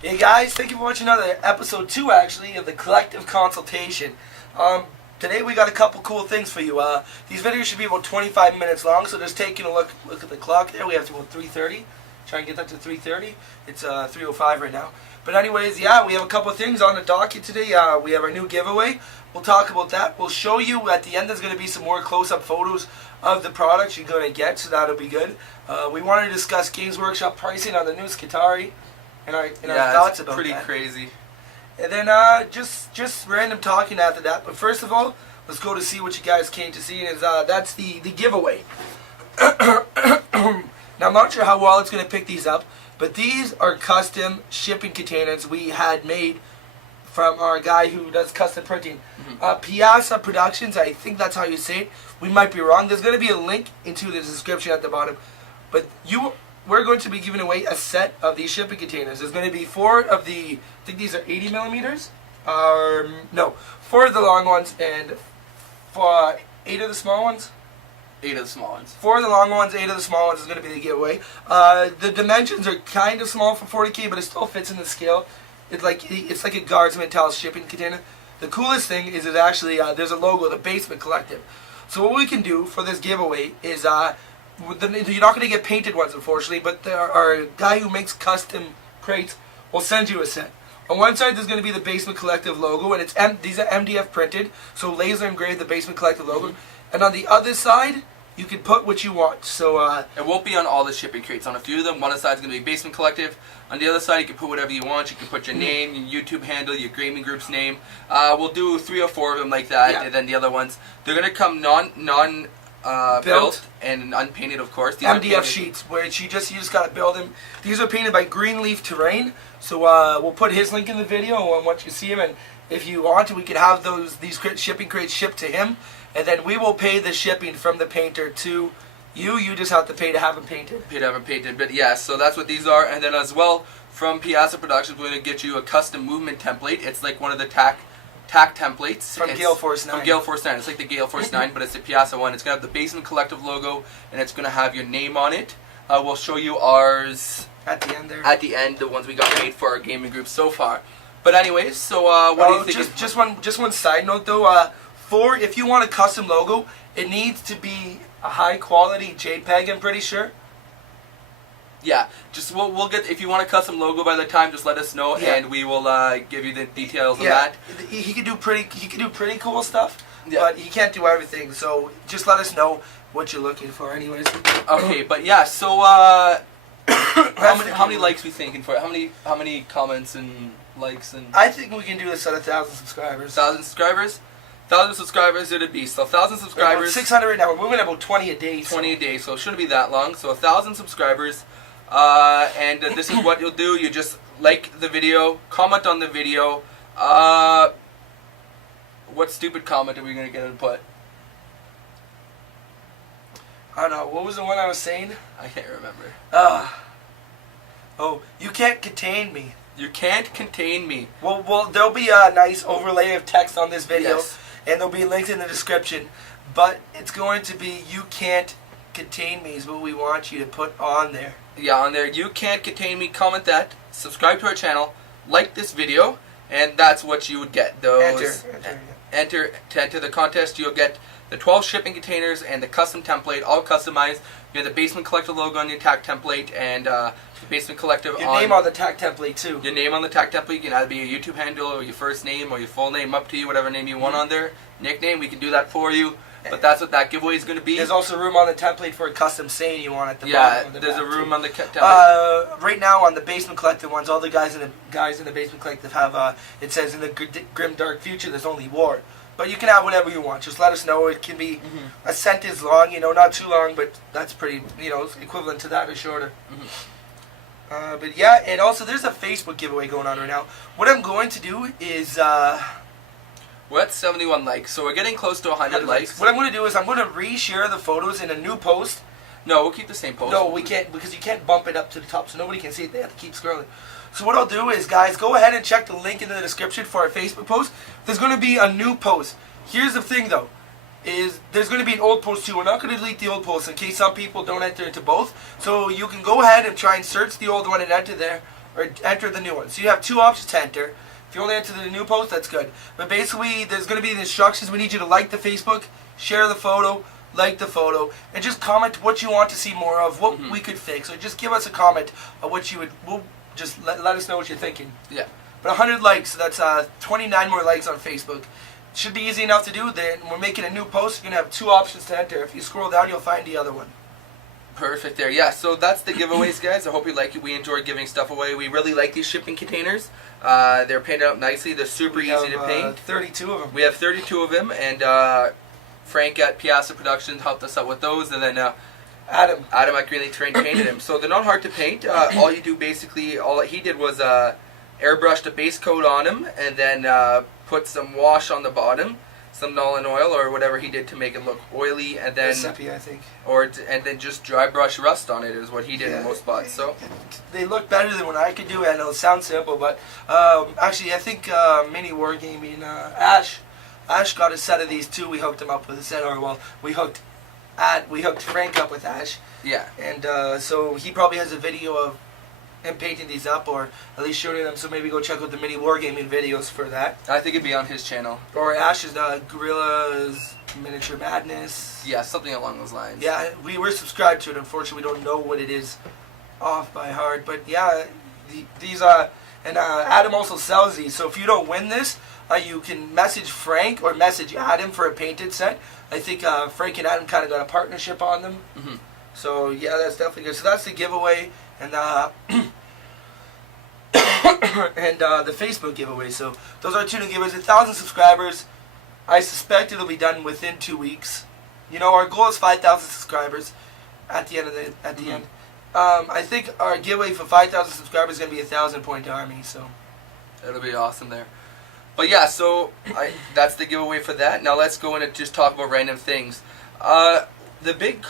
Hey guys, thank you for watching another episode 2 actually of the Collective Consultation. Today we got a couple cool things for you. These videos should be about 25 minutes long, so just taking a look at the clock there. We have to about 3:30. Try and get that to 3:30. It's 3:05 right now. But anyways, yeah, we have a couple of things on the docket today. We have our new giveaway. We'll talk about that. We'll show you at the end. There's going to be some more close-up photos of the products you're going to get, so that'll be good. We wanted to discuss Games Workshop pricing on the new Skitarii and our thoughts about that. Pretty crazy. And then just random talking after that. But first of all, let's go to see what you guys came to see. Is that's the giveaway. Now I'm not sure how well it's going to pick these up, but these are custom shipping containers we had made from our guy who does custom printing. Piazza Productions, I think that's how you say it. We might be wrong. There's going to be a link into the description at the bottom. But we're going to be giving away a set of these shipping containers. There's going to be 4 of the, I think these are 80 millimeters. No, 4 of the long ones and 8 of the small ones. 8 of the small ones. 4 of the long ones, 8 of the small ones is going to be the giveaway. The dimensions are kind of small for 40K, but it still fits in the scale. It's like a Guardsman Towel shipping container. The coolest thing is it actually there's a logo, the Basement Collective. So what we can do for this giveaway is you're not going to get painted ones, unfortunately, but our guy who makes custom crates will send you a set. On one side, there's going to be the Basement Collective logo, and these are MDF printed, so laser engraved the Basement Collective logo. And on the other side, you can put what you want. So it won't be on all the shipping crates. On a few of them, one side is going to be Basement Collective. On the other side, you can put whatever you want. You can put your name, your YouTube handle, your gaming group's name. We'll do 3 or 4 of them like that, and then the other ones, they're going to come built and unpainted, of course. These MDF sheets, where you just got to build them. These are painted by Greenleaf Terrain. So we'll put his link in the video once you see him, and if you want to, we can have these shipping crates shipped to him, and then we will pay the shipping from the painter to you. You just have to pay to have them painted. Pay to have them painted, but yeah, so that's what these are. And then as well, from Piazza Productions, we're going to get you a custom movement template. It's like one of the tack templates. From Gale Force 9. From Gale Force 9. It's like the Gale Force 9, but it's the Piazza one. It's going to have the Basement Collective logo, and it's going to have your name on it. We'll show you ours at the end there. At the end, the ones we got made for our gaming group so far. But anyways, so what do you think? Just one side note though. If you want a custom logo, it needs to be a high quality JPEG. I'm pretty sure. Yeah, just we'll get, if you want a custom logo by the time, just let us know, and we will give you the details of that. He can do pretty cool stuff, but he can't do everything. So just let us know what you're looking for, anyways. Okay, but yeah, so how many likes we thinking for it? How many comments and likes and? I think we can do this at 1,000 subscribers. 1,000 subscribers. 1,000 subscribers it'd be. So 1,000 subscribers. 600 right now. We're moving about 20 a day. 20 a day, so it shouldn't be that long. So 1,000 subscribers. And this is what you'll do. You just like the video, comment on the video. What stupid comment are we going to get to put? I don't know. What was the one I was saying? I can't remember. Oh, you can't contain me. You can't contain me. Well, there'll be a nice overlay of text on this video, and there'll be links in the description. But it's going to be "You can't contain me" is what we want you to put on there. Yeah, on there. You can't contain me. Comment that. Subscribe to our channel. Like this video, and that's what you would get. Those enter the contest. You'll get the 12 shipping containers and the custom template, all customized. You have the Basement Collective logo on your tack template, and the Basement Collective your name on the tack template too. Your name on the tack template. You can either be your YouTube handle or your first name or your full name, up to you, whatever name you want on there. Nickname, we can do that for you. But that's what that giveaway is going to be. There's also room on the template for a custom saying you want at the bottom. Yeah, there's a room on the template. Right now on the Basement Collective ones, all the guys in the Basement Collective have, it says in the grim dark future there's only war. But you can have whatever you want. Just let us know. It can be a sentence long, not too long, but that's pretty, equivalent to that or shorter. But yeah, and also there's a Facebook giveaway going on right now. What I'm going to do is we're at 71 likes, so we're getting close to 100 likes. What I'm going to do is I'm going to reshare the photos in a new post. No, we'll keep the same post. No, we can't, because you can't bump it up to the top, so nobody can see it. They have to keep scrolling. So what I'll do is, guys, go ahead and check the link in the description for our Facebook post. There's going to be a new post. Here's the thing, though. is there's going to be an old post too. We're not going to delete the old post in case some people don't enter into both. So you can go ahead and try and search the old one and enter there. or enter the new one. So you have two options to enter. If you only enter the new post, that's good. But basically, there's going to be the instructions. We need you to like the Facebook, share the photo, like the photo, and just comment what you want to see more of, what we could fix. Or just give us a comment of what you would. We'll just let us know what you're thinking. Yeah. But 100 likes, that's 29 more likes on Facebook. Should be easy enough to do. Then we're making a new post. You're going to have two options to enter. If you scroll down, you'll find the other one. Perfect there. Yeah, so that's the giveaways, guys. I hope you like it. We enjoy giving stuff away. We really like these shipping containers. They're painted up nicely. They're super easy to paint. 32 of them. We have 32 of them, and Frank at Piazza Productions helped us out with those, and then Adam at Green Lake Terrain painted them. So they're not hard to paint. All you do basically, all he did was airbrushed a base coat on them, and then put some wash on the bottom, some Nollan oil or whatever he did to make it look oily, and then Sepia, I think. and then just dry brush rust on it is what he did in most spots. So they look better than what I could do. I know it sounds simple, but actually I think Mini Wargaming, Ash got a set of these too. We hooked him up with a set, or well, we hooked Frank up with Ash. Yeah. And so he probably has a video of him painting these up, or at least showing them. So maybe go check out the Mini Wargaming videos for that. I think it'd be on his channel. Or Ash's Gorilla's Miniature Madness. Yeah, something along those lines. Yeah, we were subscribed to it. Unfortunately, we don't know what it is off by heart. But yeah, these and Adam also sells these. So if you don't win this, you can message Frank or message Adam for a painted set. I think Frank and Adam kind of got a partnership on them. Mm-hmm. So yeah, that's definitely good. So that's the giveaway, and and the Facebook giveaway. So those are two new giveaways. 1,000 subscribers. I suspect it'll be done within 2 weeks. You know, our goal is 5,000 subscribers at the end of the end. I think our giveaway for 5,000 subscribers is going to be a 1,000-point army. So it'll be awesome there. But yeah, so that's the giveaway for that. Now let's go in and just talk about random things. The big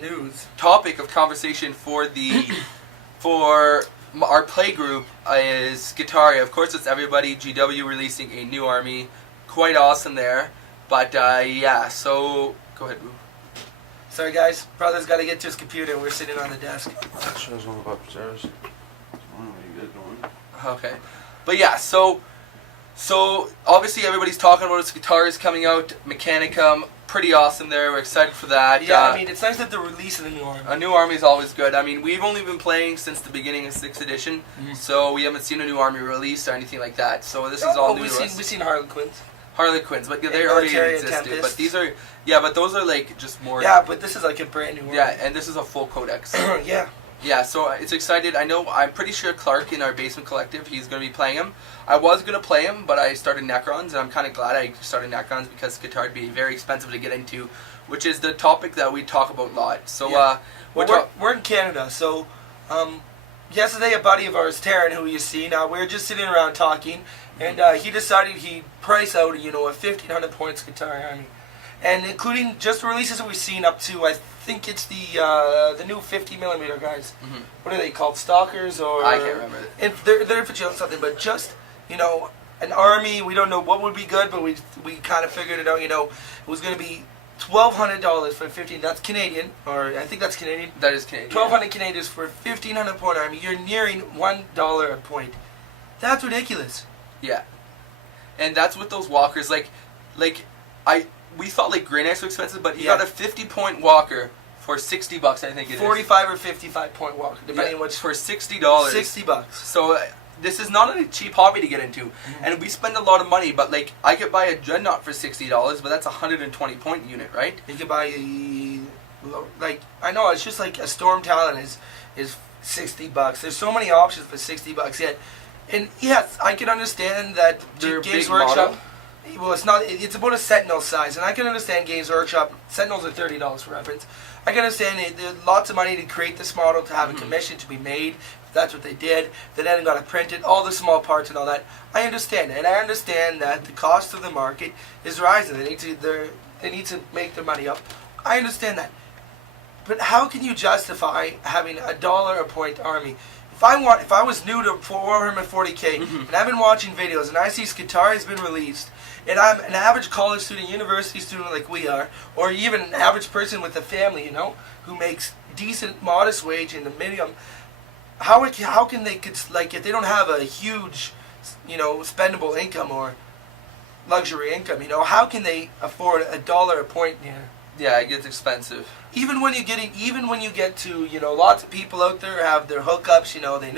news topic of conversation for our play group is Skitarii. Of course, it's everybody. GW releasing a new army, quite awesome there. But yeah, so go ahead, Boo. Sorry guys, brother's got to get to his computer. We're sitting on the desk. Actually, I was going to go upstairs. Okay, but yeah, so obviously everybody's talking about Skitarii coming out, Mechanicum, pretty awesome there. We're excited for that. Yeah, I mean, it's nice that they're releasing a new army. A new army is always good. I mean, we've only been playing since the beginning of 6th edition, so we haven't seen a new army released or anything like that. So this is all new to us. We've seen Harlequins. Harlequins, but they already existed. But these are, but those are like just more. Yeah, but this is like a brand new army. Yeah, and this is a full codex. Yeah. Yeah, so it's excited. I'm pretty sure Clark in our basement collective, he's going to be playing him. I was going to play him, but I started Necrons, and I'm kind of glad I started Necrons because Skitarii would be very expensive to get into, which is the topic that we talk about a lot. So, yeah. We're in Canada, so yesterday a buddy of ours, Taryn, who you see now, we were just sitting around talking, and he decided he'd price out, a 1,500 point Skitarii army. And including just the releases that we've seen up to, I think it's the new 50mm guys. Mm-hmm. What are they called? Stalkers or? I can't remember. They're for something, but just an army. We don't know what would be good, but we kind of figured it out. It was going to be $1,200 for 15. That's Canadian, or I think that's Canadian. That is Canadian. 1,200 Canadian for 1,500 point army. You're nearing $1 a point. That's ridiculous. Yeah, and that's with those walkers. We thought Grey Knights were expensive, but you got a 50-point walker for $60, I think it is. 45 or 55 point walker, depending on which. For $60. $60. So this is not a cheap hobby to get into, and we spend a lot of money. But I could buy a Dreadnought for $60, but that's a 120-point unit, right? You could buy I know it's just like a Storm Talon is $60. There's so many options for $60 yet, and yes, I can understand that Games Workshop. Well, it's not. It's about a Sentinel size, and I can understand Games Workshop. Sentinels are $30 for reference. I can understand there's lots of money to create this model, to have a commission to be made. If that's what they did. They then got to print it, all the small parts and all that. I understand, and I understand that the cost of the market is rising. They need to make their money up. I understand that, but how can you justify having $1 a point army? If I was new to Warhammer 40K and I've been watching videos and I see Skitarii's been released, and I'm an average college student, university student like we are, or even an average person with a family, who makes decent, modest wage in the minimum, how can they like if they don't have a huge, spendable income or luxury income, how can they afford $1 a point here? Yeah, it gets expensive. Even when you get to, lots of people out there have their hookups, they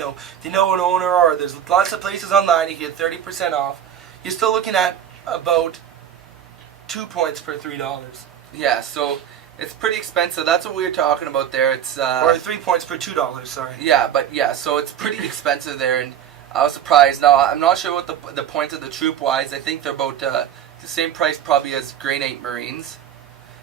know an owner, or there's lots of places online you get 30% off. You're still looking at about 2 points per $3. Yeah, so it's pretty expensive. That's what we were talking about there. It's or 3 points per $2. Sorry. Yeah, but so it's pretty expensive there, and I was surprised. Now I'm not sure what the points of the troop wise. I think they're about the same price probably as Grade 8 Marines.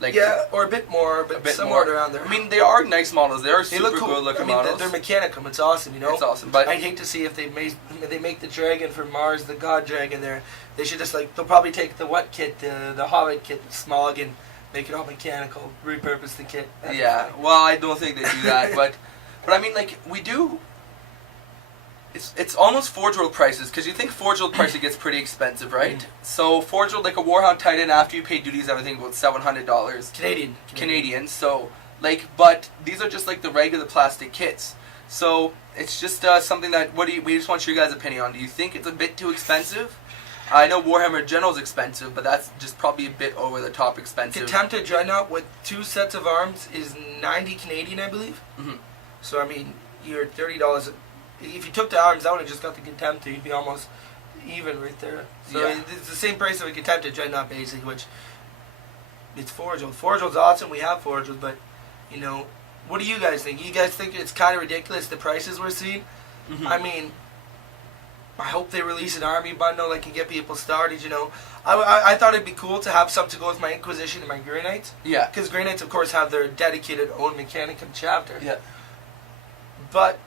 Like, yeah, or a bit more, but somewhere around there. I mean, they are nice models. They are they super look cool. good looking I mean, models. they're mechanicum. It's awesome, It's awesome, but I'd hate to see if they make the dragon from Mars, the God Dragon. There, they should just they'll probably take the what kit, the Hobbit kit, the Smog, and make it all mechanical. Repurpose the kit. Yeah, well, I don't think they do that, but I mean, we do. It's almost Forge World prices, because you think Forge World prices gets pretty expensive, right? So Forge World, like a Warhound Titan, after you pay duties, everything about $700 Canadian. So but these are just the regular plastic kits. So it's just something that we just want your guys' opinion on. Do you think it's a bit too expensive? I know Warhammer General is expensive, but that's just probably a bit over the top expensive. Contempted Dreadnought with 2 sets of arms is 90 Canadian, I believe. Mm-hmm. So I mean, you're $30. If you took the arms out and just got the Contemptor, you'd be almost even right there. So it's the same price of a Contemptor Dreadnought, basically, which it's Forge World. Forge World's awesome. We have Forge World, but what do you guys think? You guys think it's kind of ridiculous the prices we're seeing? Mm-hmm. I mean, I hope they release an army bundle that can get people started. I thought it'd be cool to have something to go with my Inquisition and my Grey Knights. Yeah. Because Grey Knights, of course, have their dedicated own Mechanicum chapter. Yeah. But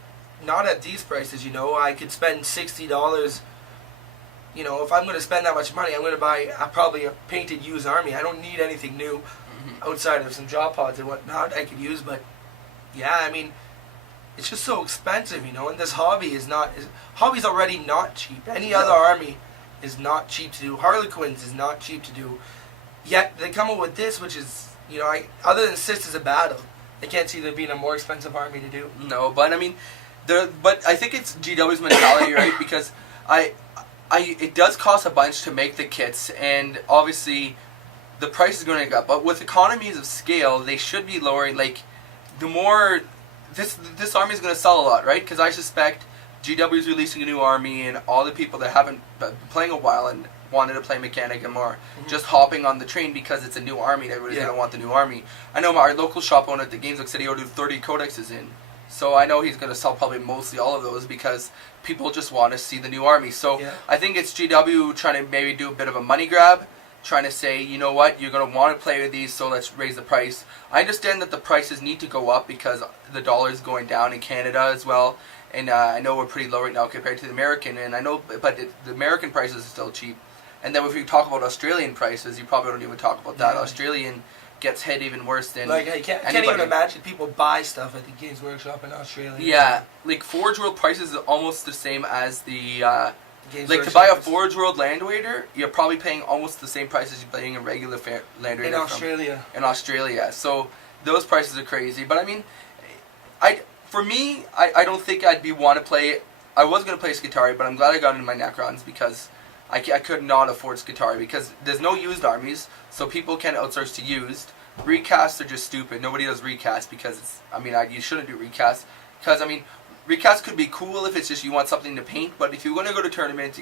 not at these prices, I could spend $60. If I'm going to spend that much money, I'm going to buy probably a painted used army. I don't need anything new outside of some drop pods and whatnot I could use. But yeah, I mean, it's just so expensive, and this hobby hobby's already not cheap. Any other army is not cheap to do. Harlequins is not cheap to do. Yet they come up with this, which is, other than Sisters of Battle, I can't see there being a more expensive army to do. No, but I mean, but I think it's GW's mentality, right? Because it does cost a bunch to make the kits, and obviously the price is going to go up. But with economies of scale, they should be lowering. The more this army is going to sell a lot, right? Because I suspect GW is releasing a new army, and all the people that haven't been playing a while and wanted to play Mechanicum or just hopping on the train because it's a new army and everybody's going to want the new army. I know our local shop owner at the Games City ordered 30 codexes in. So I know he's going to sell probably mostly all of those because people just want to see the new army. So I think it's GW trying to maybe do a bit of a money grab, trying to say, you know what, you're going to want to play with these, so let's raise the price. I understand that the prices need to go up because the dollar is going down in Canada as well. And I know we're pretty low right now compared to the American, and I know, but the American prices are still cheap. And then if you talk about Australian prices, you probably don't even talk about that. Australian gets hit even worse than I can't even imagine people buy stuff at the Games Workshop in Australia. Yeah, Forge World prices is almost the same as the Games to buy a Forge World Land Raider, you're probably paying almost the same price as you're paying a regular Land Raider in Australia. So those prices are crazy. But I mean, I don't think I'd want to play. I was going to play Skitarii, but I'm glad I got into my Necrons because I could not afford Skitarii because there's no used armies, so people can't outsource to used. Recasts are just stupid. Nobody does recasts because you shouldn't do recasts because recasts could be cool if it's just you want something to paint, but if you're going to go to tournaments,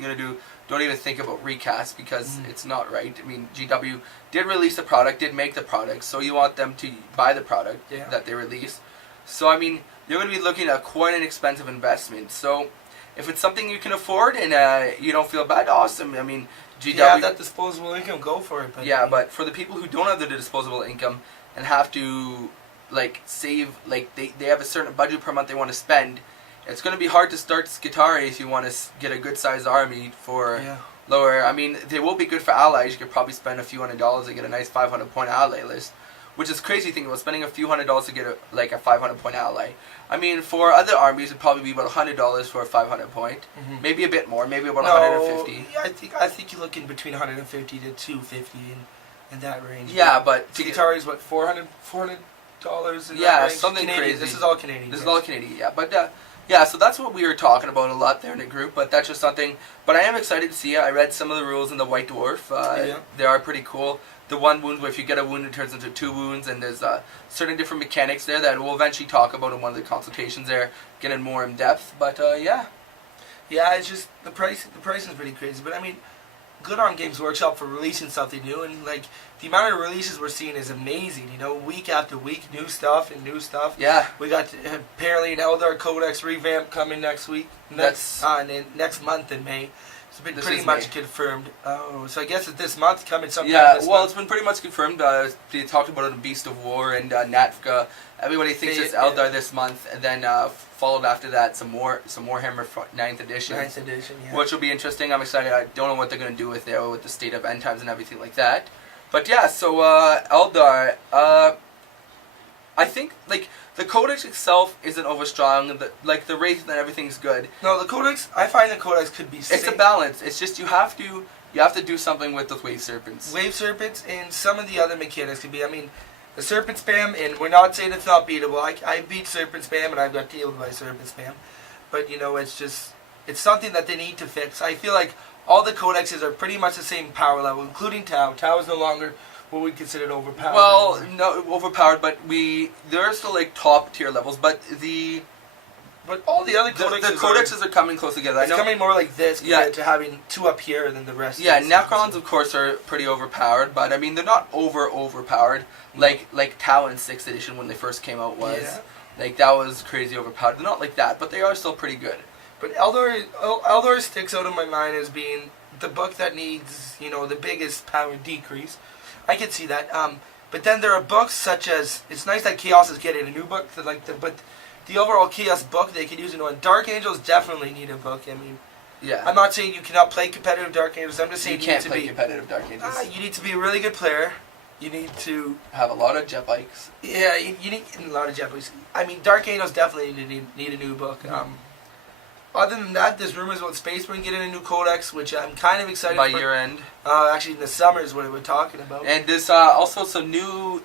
don't even think about recasts because it's not right. I mean, GW did release the product, did make the product, so you want them to buy the product that they release. So I mean, you're going to be looking at quite an expensive investment. So if it's something you can afford and you don't feel bad, awesome. I mean, GW... If you have that disposable income, go for it. But but for the people who don't have the disposable income and have to, save, they have a certain budget per month they want to spend, it's going to be hard to start Skitarii if you want to get a good-sized army for lower... I mean, they will be good for allies. You could probably spend a few $100s to get a nice 500-point ally list. Which is crazy thing about spending a few $100s to get a 500-point ally. I mean, for other armies, it'd probably be about $100 for a 500-point. Maybe a bit more, maybe about 150. I think you're looking between 150 to 250 in that range. Yeah, but Skitarii's what, $400 yeah, something Canadian. crazy. This is all Canadian. This is all Canadian, yeah. But Yeah, so that's what we were talking about a lot there in the group, but that's just something. But I am excited to see it. I read some of the rules in the White Dwarf. They are pretty cool. The one wound, where if you get a wound, it turns into 2 wounds, and there's certain different mechanics there that we'll eventually talk about in one of the consultations there, getting more in depth. But yeah. Yeah, it's just the price is pretty crazy. But I mean, good on Games Workshop for releasing something new, and like the amount of releases we're seeing is amazing. You know, week after week, new stuff. Yeah. We got apparently an Eldar Codex revamp coming next next month in May. It's been pretty much confirmed. Oh, so I guess it's this month coming sometime. Yeah, this well, month. it's been pretty much confirmed. They talked about it in Beast of War and Natka. Everybody thinks it's Eldar this month, and then followed after that some more Hammer 9th edition. 9th edition, yeah. Which will be interesting. I'm excited. I don't know what they're going to do with the state of end times and everything like that. But yeah, so Eldar, I think like the Codex itself isn't overstrong. The Wraith and everything's good. No, the Codex. I find the Codex could be. It's a balance. It's just you have to do something with those Wave Serpents. Wave Serpents and some of the other mechanics could be. I mean, the Serpent Spam, and we're not saying it's not beatable. I beat Serpent Spam, and I've got killed by Serpent Spam. But, you know, it's something that they need to fix. I feel like all the codexes are pretty much the same power level, including Tau. Tau is no longer what we consider overpowered. Well, no, overpowered, but there are still like top tier levels, but all the other codexes are coming close together. It's coming more like this compared to having 2 up here and then the rest. Yeah, Necrons of course are pretty overpowered, but I mean they're not overpowered like Tau in 6th edition when they first came out was. Yeah. Like that was crazy overpowered. They're not like that, but they are still pretty good. But Eldar sticks out in my mind as being the book that needs, you know, the biggest power decrease. I can see that. But then there are books such as, it's nice that Chaos is getting a new book, but the overall Chaos book they could use in one. Dark Angels definitely need a book. I mean, yeah. I'm not saying you cannot play competitive Dark Angels. I'm just saying you can't play competitive Dark Angels. You need to be a really good player. You need to have a lot of jet bikes. Yeah, you need a lot of jet bikes. I mean, Dark Angels definitely need a new book. Other than that, there's rumors about Space Marine getting a new codex, which I'm kind of excited by for. year end. Actually, in the summer is what we're talking about. And there's also some new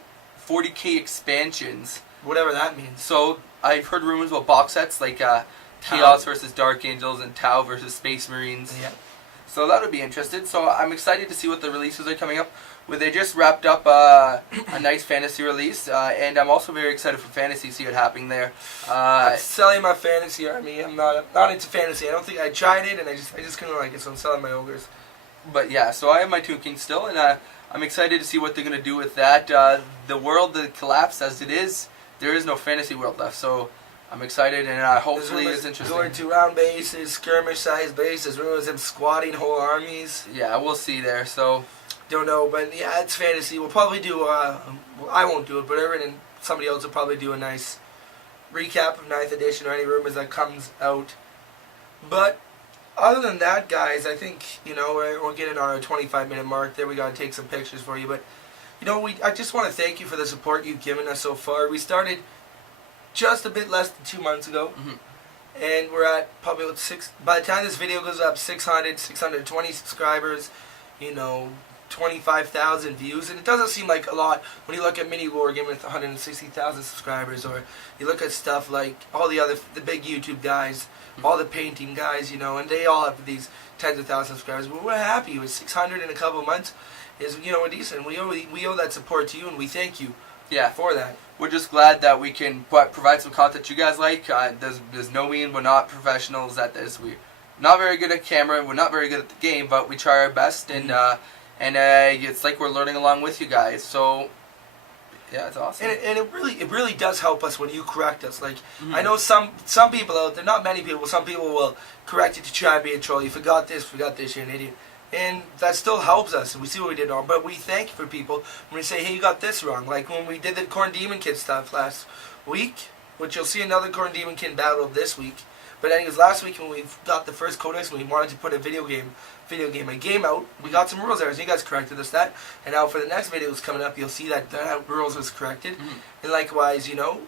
40k expansions. Whatever that means. So I've heard rumors about box sets like Chaos versus Dark Angels and Tau versus Space Marines. Yeah. So that would be interesting. So I'm excited to see what the releases are coming up. Where they just wrapped up a nice fantasy release, and I'm also very excited for fantasy to see what happening there. I'm selling my fantasy army. I'm not into fantasy. I don't think I tried it, and I just couldn't like it, so I'm selling my ogres. But yeah, so I have my Tomb King still, and I'm excited to see what they're gonna do with that. The world that collapsed as it is, there is no fantasy world left, so I'm excited, and hopefully it's interesting. Going to round bases, skirmish-sized bases, rumors of them squatting whole armies. Yeah, we'll see there. So. Don't know, but yeah, it's fantasy. We'll probably do, I won't do it, but Irvin and somebody else will probably do a nice recap of 9th edition or any rumors that comes out. But other than that, guys, I think, you know, we're getting our 25-minute mark there. We got to take some pictures for you. But, you know, I just want to thank you for the support you've given us so far. We started just a bit less than 2 months ago. Mm-hmm. And we're at probably by the time this video goes up, 620 subscribers, you know, 25,000 views, and it doesn't seem like a lot when you look at Mini Wargame with 160,000 subscribers, or you look at stuff like all the big YouTube guys, all the painting guys, you know, and they all have these tens of thousands of subscribers. But we're happy with 600 in a couple of months. Is, you know, decent. We owe that support to you, and we thank you. Yeah, for that. We're just glad that we can provide some content you guys like. There's no mean we're not professionals at this. We're not very good at camera. We're not very good at the game, but we try our best, and it's like we're learning along with you guys. So yeah, it's awesome. And it really does help us when you correct us. Like I know some people out there, not many people. Some people will correct you to try and be a troll. You forgot this, you're an idiot. And that still helps us, and we see what we did wrong. But we thank you for people when we say, hey, you got this wrong. Like when we did the Corn Demon Kid stuff last week, which you'll see another Corn Demon Kid battle this week. But anyways, last week when we got the first codex, when we wanted to put a game out, we got some rules errors. You guys corrected us that. And now for the next videos coming up, you'll see that the rules was corrected. And likewise, you know,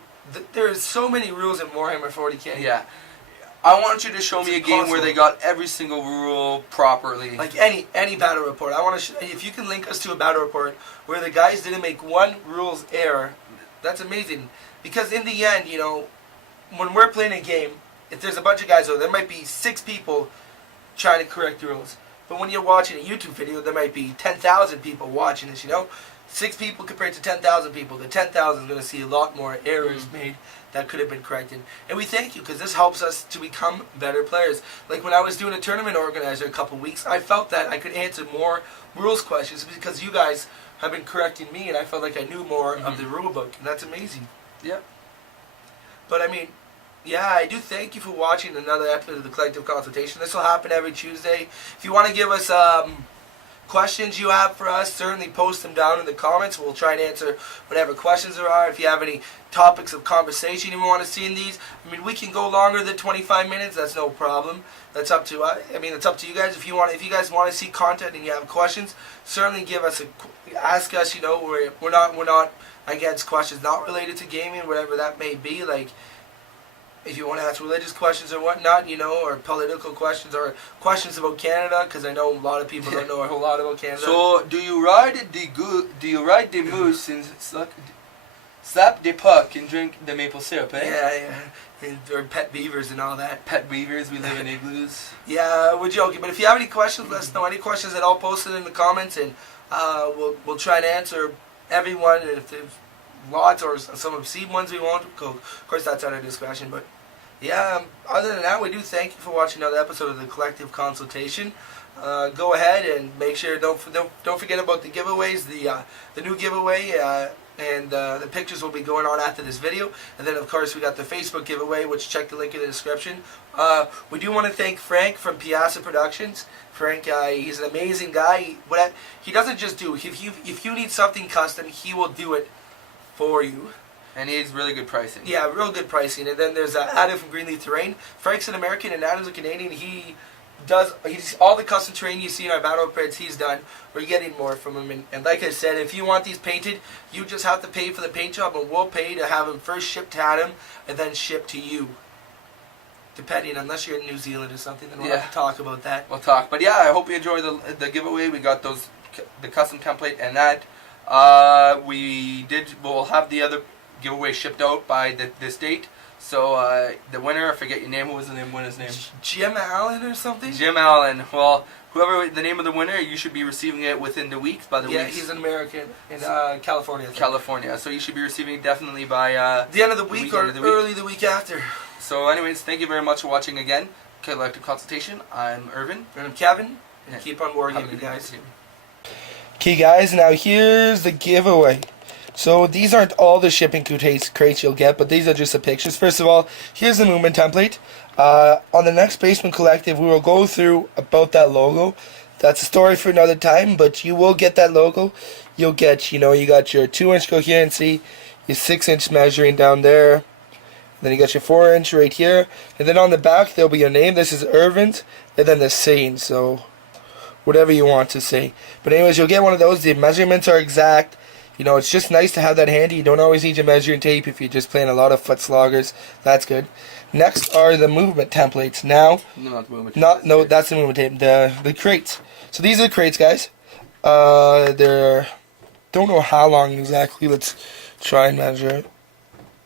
there's so many rules in Warhammer 40k. Yeah. I want you to show me a game where they got every single rule properly. Like any battle report. I want to if you can link us to a battle report where the guys didn't make one rules error, that's amazing. Because in the end, you know, when we're playing a game, if there's a bunch of guys, there might be 6 people trying to correct the rules. But when you're watching a YouTube video, there might be 10,000 people watching this, 6 people compared to 10,000 people. The 10,000 is going to see a lot more errors made that could have been corrected. And we thank you, because this helps us to become better players. Like when I was doing a tournament organizer a couple weeks, I felt that I could answer more rules questions because you guys have been correcting me, and I felt like I knew more of the rule book, and that's amazing. Yep. But I mean, yeah, I do thank you for watching another episode of the Collective Consultation. This will happen every Tuesday. If you want to give us questions you have for us, certainly post them down in the comments. We'll try and answer whatever questions there are. If you have any topics of conversation you want to see in these, I mean, we can go longer than 25 minutes. That's no problem. That's up to us. I mean, it's up to you guys. If you guys want to see content and you have questions, certainly give us ask us. We're not against questions not related to gaming, whatever that may be. Like, if you want to ask religious questions or whatnot, or political questions or questions about Canada, because I know a lot of people don't know a whole lot about Canada. So, do you ride the moose and slap the puck and drink the maple syrup, eh? Yeah. Or pet beavers and all that. Pet beavers, we live in igloos. Yeah, we're joking. But if you have any questions, let us know. Any questions at all, post it in the comments, and we'll try to answer everyone. And if there's lots or some obscene ones we won't, of course that's under discussion. But yeah, other than that, we do thank you for watching another episode of the Collective Consultation. Go ahead and make sure don't forget about the giveaways, the new giveaway, and the pictures will be going on after this video. And then of course we got the Facebook giveaway, which check the link in the description. We do want to thank Frank from Piazza Productions. Frank, he's an amazing guy. He doesn't just do. If you need something custom, he will do it for you. And he's really good pricing. Yeah, real good pricing. And then there's Adam from Greenleaf Terrain. Frank's an American and Adam's a Canadian. He's all the custom terrain you see in our battle pits he's done. We're getting more from him. And like I said, if you want these painted, you just have to pay for the paint job, and we'll pay to have them first shipped to Adam and then shipped to you. Depending, unless you're in New Zealand or something, then we'll have to talk about that. We'll talk. But yeah, I hope you enjoy the giveaway. We got the custom template and that. We'll have the other giveaway shipped out by this date. So the winner, I forget your name. What was the winner's name? Jim Allen or something? Jim Allen. Well, whoever the name of the winner, you should be receiving it within the weeks. Yeah, he's an American in California. California. So you should be receiving it definitely by the end of the week or early the week after. So anyways, thank you very much for watching again. Collective Consultation. I'm Irvin. And I'm Kevin. And keep on wargaming, guys. Okay, guys, now here's the giveaway. So these aren't all the shipping crates you'll get, but these are just the pictures. First of all, here's the movement template. On the next Basement Collective, we will go through about that logo. That's a story for another time, but you will get that logo. You'll get, you got your 2-inch coherency, your 6-inch measuring down there. Then you got your 4-inch right here. And then on the back, there'll be your name. This is Irvin's, and then the saying, so whatever you want to say. But anyways, you'll get one of those. The measurements are exact. It's just nice to have that handy. You don't always need your measuring tape if you're just playing a lot of foot sloggers. That's good. Next are the movement templates. Now, no, not the movement tape. No, that's the movement tape. The crates. So these are the crates, guys. They're, don't know how long exactly. Let's try and measure it.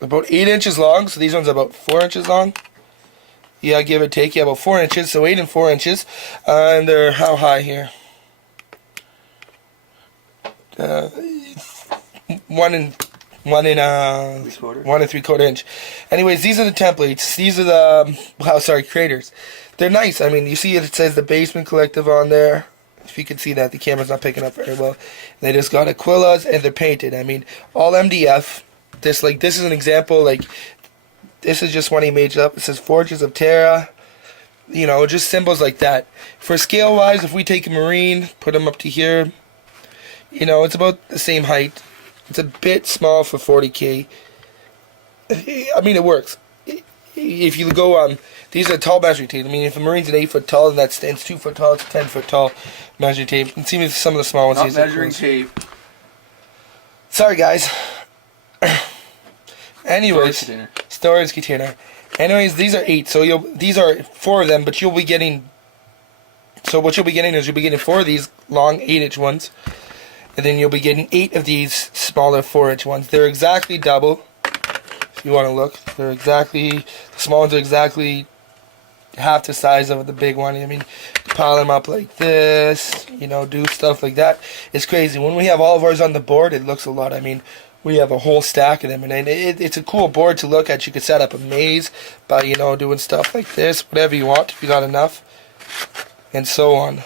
About 8 inches long. So these ones are about 4 inches long. Yeah, give or take. Yeah, about 4 inches. So 8 and 4 inches. And they're how high here? 1 and 3/4 inch. Anyways, these are the templates. These are the creators. They're nice. I mean, you see it says the Basement Collective on there. If you can see that, the camera's not picking up very well. They just got Aquilas and they're painted. I mean, all MDF. This is an example. Like, this is just one he made up. It says Forges of Terra. Just symbols like that. For scale wise, if we take a Marine, put him up to here, it's about the same height. It's a bit small for 40K. I mean, it works. If you go these are tall measuring tape. I mean, if a Marine's an 8 foot tall, then that stands 2 foot tall. It's 10 foot tall measuring tape. You can see some of the small ones. Not measuring tape. Sorry, guys. Anyways, storage container. Anyways, these are 8. So these are 4 of them, but you'll be getting. So what you'll be getting is 4 of these long 8-inch ones. And then you'll be getting 8 of these smaller 4-inch ones. They're exactly double. If you want to look, they're exactly, the small ones are exactly half the size of the big one. I mean, pile them up like this, you know, do stuff like that. It's crazy. When we have all of ours on the board, it looks a lot. I mean, we have a whole stack of them, and it's a cool board to look at. You could set up a maze by, you know, doing stuff like this, whatever you want, if you got enough, and so on.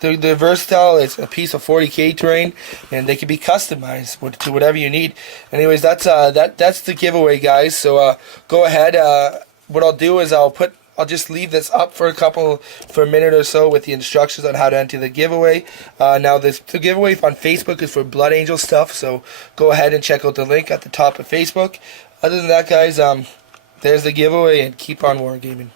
They're versatile. It's a piece of 40K terrain, and they can be customized to whatever you need. Anyways, that's the giveaway, guys. So go ahead. What I'll do is I'll just leave this up for a minute or so with the instructions on how to enter the giveaway. Now the giveaway on Facebook is for Blood Angel stuff, so go ahead and check out the link at the top of Facebook. Other than that, guys, there's the giveaway, and keep on wargaming.